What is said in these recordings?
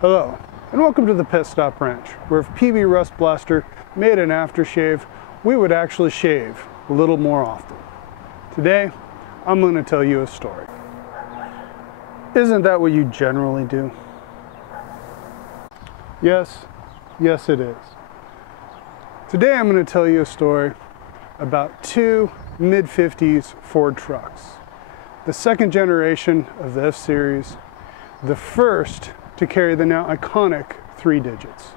Hello, and welcome to the Pit Stop Ranch, where if PB Rust Blaster made an aftershave, we would actually shave a little more often. Today, I'm going to tell you a story. Isn't that what you generally do? Yes, it is. Today I'm going to tell you a story about two mid-50s Ford trucks. The second generation of the F-Series, the first to carry the now iconic 3 digits.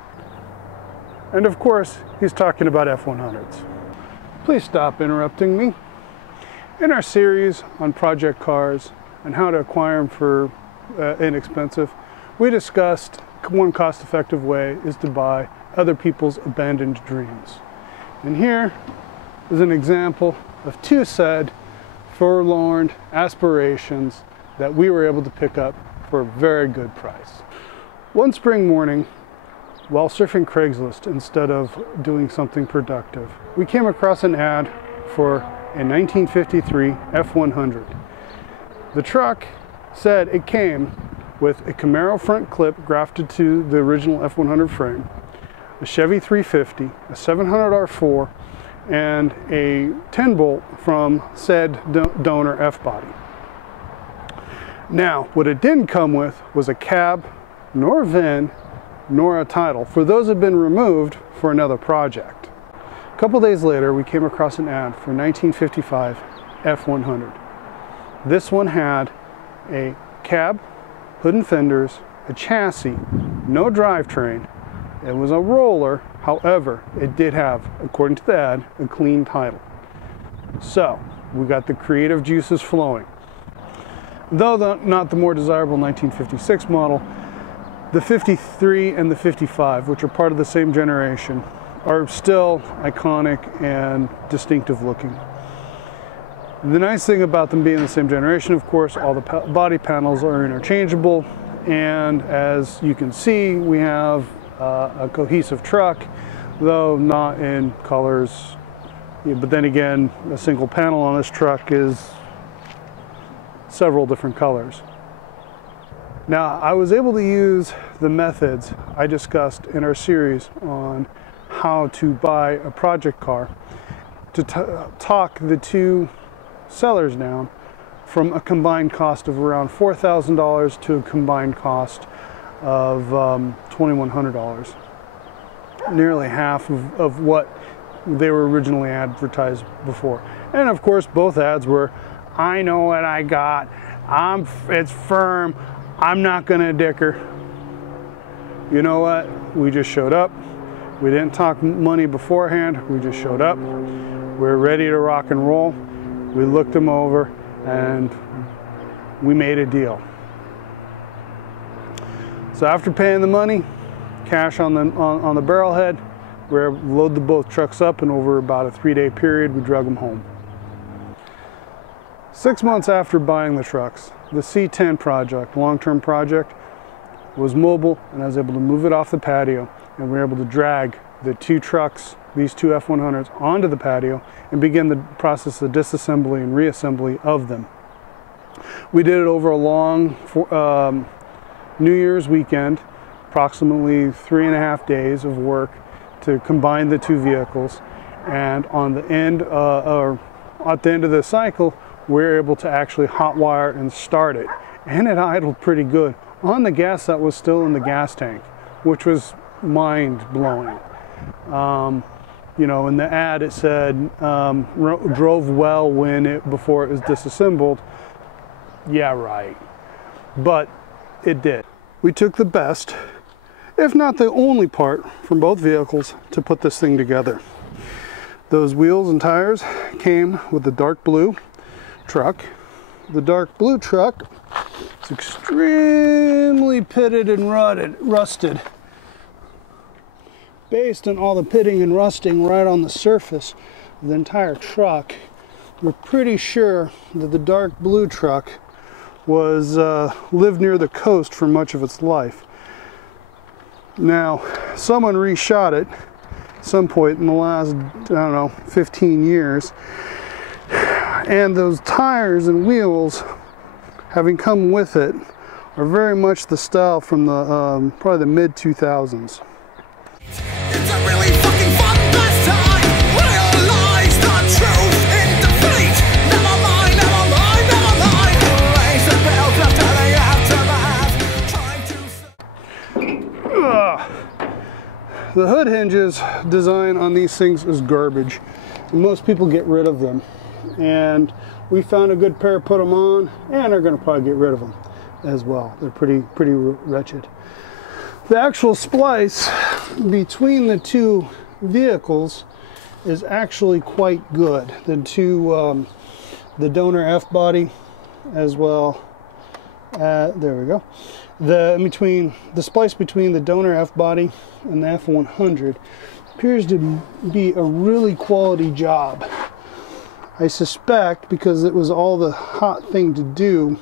And of course, he's talking about F100s. Please stop interrupting me. In our series on project cars and how to acquire them for inexpensive, we discussed one cost-effective way is to buy other people's abandoned dreams. And here is an example of two said forlorn aspirations that we were able to pick up for a very good price. One spring morning, while surfing Craigslist instead of doing something productive, we came across an ad for a 1953 F100. The truck said it came with a Camaro front clip grafted to the original F100 frame, a Chevy 350, a 700 R4, and a 10-bolt from said donor F-body. Now, what it didn't come with was a cab, nor a VIN, nor a title, for those have been removed for another project. A couple days later, we came across an ad for 1955 F100. This one had a cab, hood and fenders, a chassis, no drivetrain. It was a roller, however, it did have, according to the ad, a clean title. So, we got the creative juices flowing. Though not the more desirable 1956 model, the 53 and the 55, which are part of the same generation, are still iconic and distinctive looking. The nice thing about them being the same generation, of course, all the body panels are interchangeable, and as you can see, we have a cohesive truck, though not in colors. But then again, a single panel on this truck is several different colors. Now, I was able to use the methods I discussed in our series on how to buy a project car to talk the two sellers down from a combined cost of around $4,000 to a combined cost of $2,100. Nearly half of what they were originally advertised before. And of course, both ads were, I know what I got, it's firm, I'm not gonna dicker. You know what? We just showed up. We didn't talk money beforehand. We just showed up. We're ready to rock and roll. We looked them over and we made a deal. So after paying the money, cash on the barrel head, we were able to load both trucks up, and over about a 3-day period, we drug them home. 6 months after buying the trucks, the C10 project, long-term project, was mobile, and I was able to move it off the patio, and we were able to drag the two trucks, these two F100s, onto the patio and begin the process of disassembly and reassembly of them. We did it over a long New Year's weekend, approximately 3.5 days of work to combine the two vehicles, and on the end, or at the end of the cycle, we were able to actually hot wire and start it, and it idled pretty good on the gas that was still in the gas tank, which was mind-blowing. You know, in the ad it said drove well before it was disassembled. Yeah, right. But it did. We took the best, if not the only part, from both vehicles to put this thing together. Those wheels and tires came with the dark blue truck. The dark blue truck is extremely pitted and rusted. Based on all the pitting and rusting right on the surface of the entire truck, we're pretty sure that the dark blue truck was lived near the coast for much of its life. Now, someone reshot it at some point in the last, I don't know, 15 years, and those tires and wheels, having come with it, are very much the style from the probably the mid 2000s. It's a really fucking fun pastime. Realize the truth in defeat. Never mind, never mind, never mind. Raise the belt after the aftermath. Trying to. The hood hinges design on these things is garbage. And most people get rid of them. And we found a good pair, put them on, and are going to probably get rid of them as well. They're pretty wretched. The actual splice between the two vehicles is actually quite good. The donor F body as well. There we go. The splice between the donor F body and the F100 appears to be a really quality job. I suspect because it was all the hot thing to do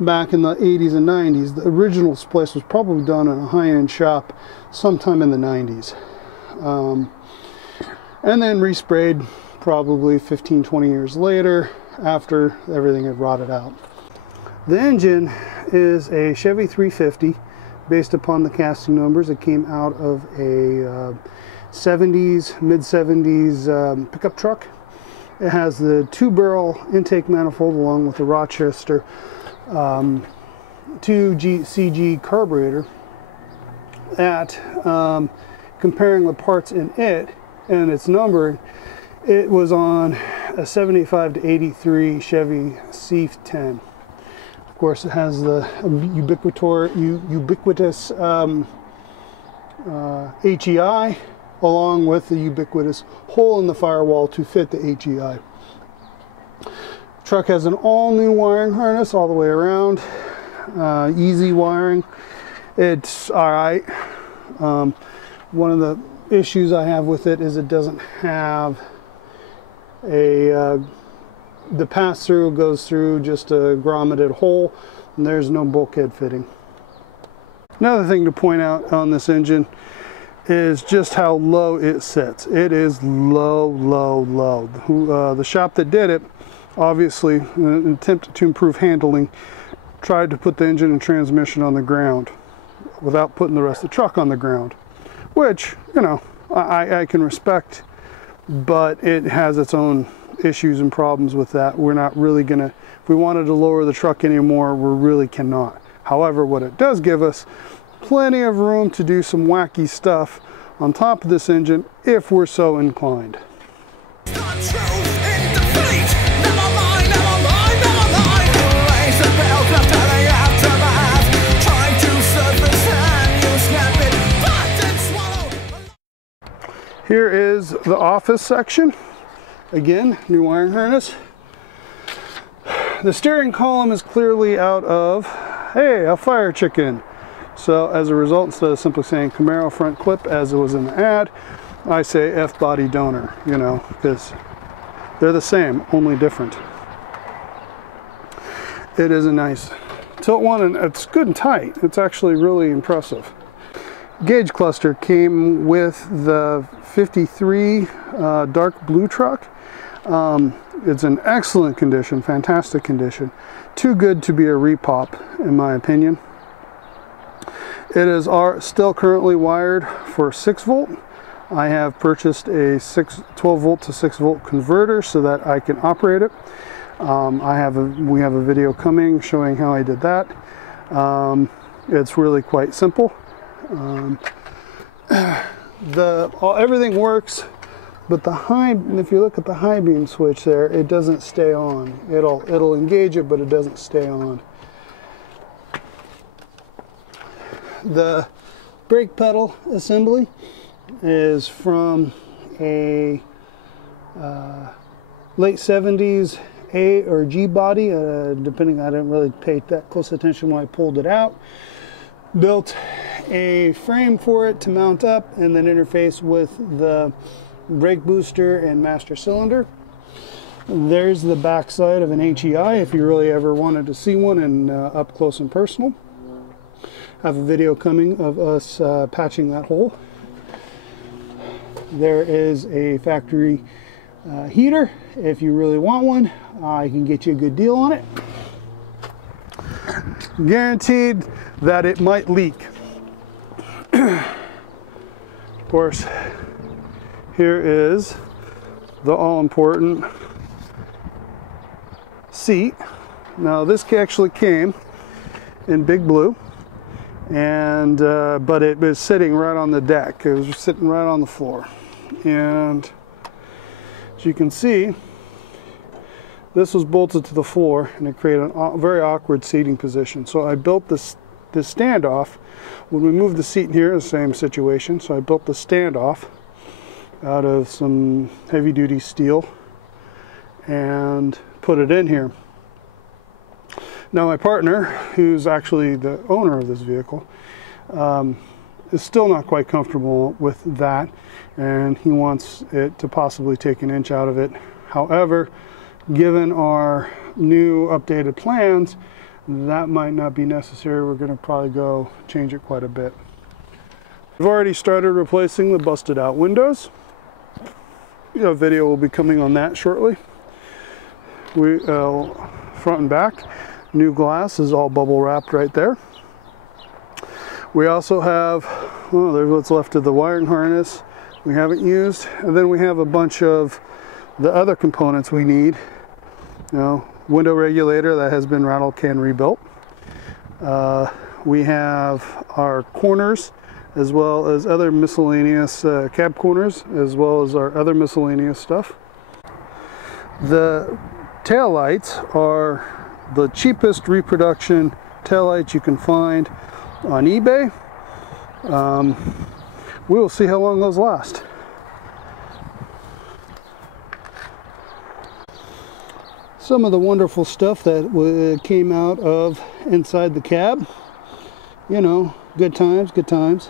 back in the 80s and 90s. The original splice was probably done in a high-end shop sometime in the 90s. And then resprayed probably 15-20 years later after everything had rotted out. The engine is a Chevy 350 based upon the casting numbers. It came out of a mid-70s pickup truck. It has the 2-barrel intake manifold along with the Rochester 2CG carburetor. Comparing the parts in it and its numbering, it was on a 75 to 83 Chevy C10. Of course, it has the ubiquitous HEI, along with the ubiquitous hole in the firewall to fit the HEI. Truck has an all-new wiring harness all the way around. Easy wiring. It's alright. One of the issues I have with it is it doesn't have the pass-through goes through just a grommeted hole, and there's no bulkhead fitting. Another thing to point out on this engine is just how low it sits. It is low. The shop that did it, obviously, in an attempt to improve handling, tried to put the engine and transmission on the ground without putting the rest of the truck on the ground, which, you know, I can respect, but it has its own issues and problems with that. We're not really gonna, if we wanted to lower the truck anymore, we really cannot. However, what it does give us, plenty of room to do some wacky stuff on top of this engine if we're so inclined. Here is the office section. Again, new wiring harness. The steering column is clearly out of, hey, a fire chicken. So as a result, instead of simply saying Camaro front clip as it was in the ad, I say F-body donor, you know, because they're the same, only different. It is a nice tilt one, and it's good and tight. It's actually really impressive. Gauge cluster came with the 53 dark blue truck. It's in excellent condition, fantastic condition. Too good to be a repop, in my opinion. It is still currently wired for 6 volt. I have purchased a 12 volt to 6 volt converter so that I can operate it. We have a video coming showing how I did that. It's really quite simple. Everything works, but if you look at the high beam switch there, it doesn't stay on. It'll engage it, but it doesn't stay on. The brake pedal assembly is from a late 70s A or G body, depending. I didn't really pay that close attention when I pulled it out. Built a frame for it to mount up and then interface with the brake booster and master cylinder. There's the back side of an HEI if you really ever wanted to see one and up close and personal. I have a video coming of us patching that hole. There is a factory heater. If you really want one, I can get you a good deal on it. guaranteed that it might leak. Of course, here is the all-important seat. Now this actually came in big blue, and but it was sitting right on the deck. It was sitting right on the floor, and as you can see, this was bolted to the floor, and it created a very awkward seating position. So I built this standoff. When we moved the seat in here, the same situation. So I built the standoff out of some heavy-duty steel and put it in here. Now my partner, who's actually the owner of this vehicle, is still not quite comfortable with that, and he wants it to possibly take an inch out of it. However, given our new updated plans, that might not be necessary. We're going to probably go change it quite a bit. We've already started replacing the busted out windows. A video will be coming on that shortly. We front and back, new glass is all bubble wrapped right there. We also have, well, there's what's left of the wiring harness we haven't used, and then we have a bunch of the other components we need. Window regulator that has been rattle can rebuilt. We have our corners, as well as other miscellaneous cab corners, as well as our other miscellaneous stuff. The tail lights are the cheapest reproduction tail lights you can find on eBay. We will see how long those last. Some of the wonderful stuff that came out of inside the cab. You know, good times, good times.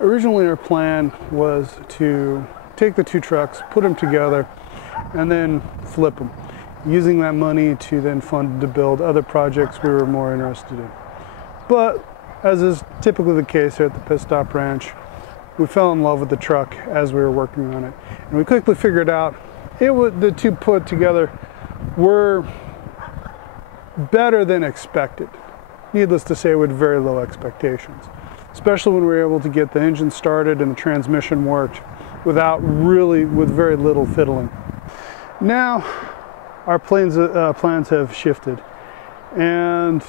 Originally our plan was to take the two trucks, put them together, and then flip them, using that money to then fund to build other projects we were more interested in. But as is typically the case here at the Pit Stop Ranch, we fell in love with the truck as we were working on it, and we quickly figured out the two put together were better than expected. Needless to say, with very low expectations, especially when we were able to get the engine started and the transmission worked with very little fiddling. Now our plans have shifted, and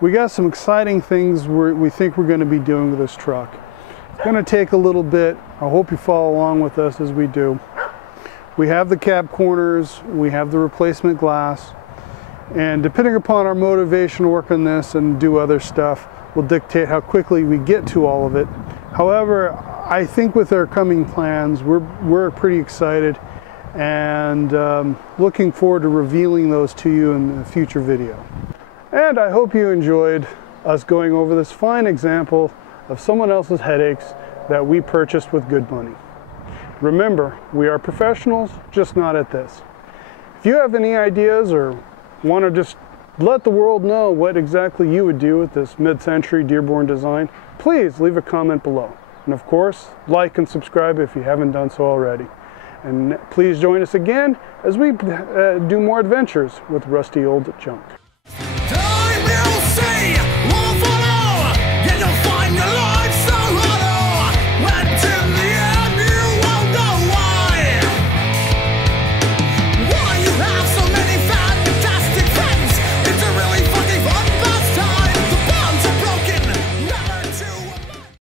we got some exciting things we think we're going to be doing with this truck. It's going to take a little bit. I hope you follow along with us as we do. We have the cab corners, we have the replacement glass, and depending upon our motivation to work on this and do other stuff will dictate how quickly we get to all of it. However, I think with our coming plans, we're pretty excited and looking forward to revealing those to you in a future video. And I hope you enjoyed us going over this fine example of someone else's headaches that we purchased with good money. Remember, we are professionals, just not at this. If you have any ideas or want to just let the world know what exactly you would do with this mid-century Dearborn design, please leave a comment below. And of course, like and subscribe if you haven't done so already. And please join us again as we do more adventures with rusty old junk.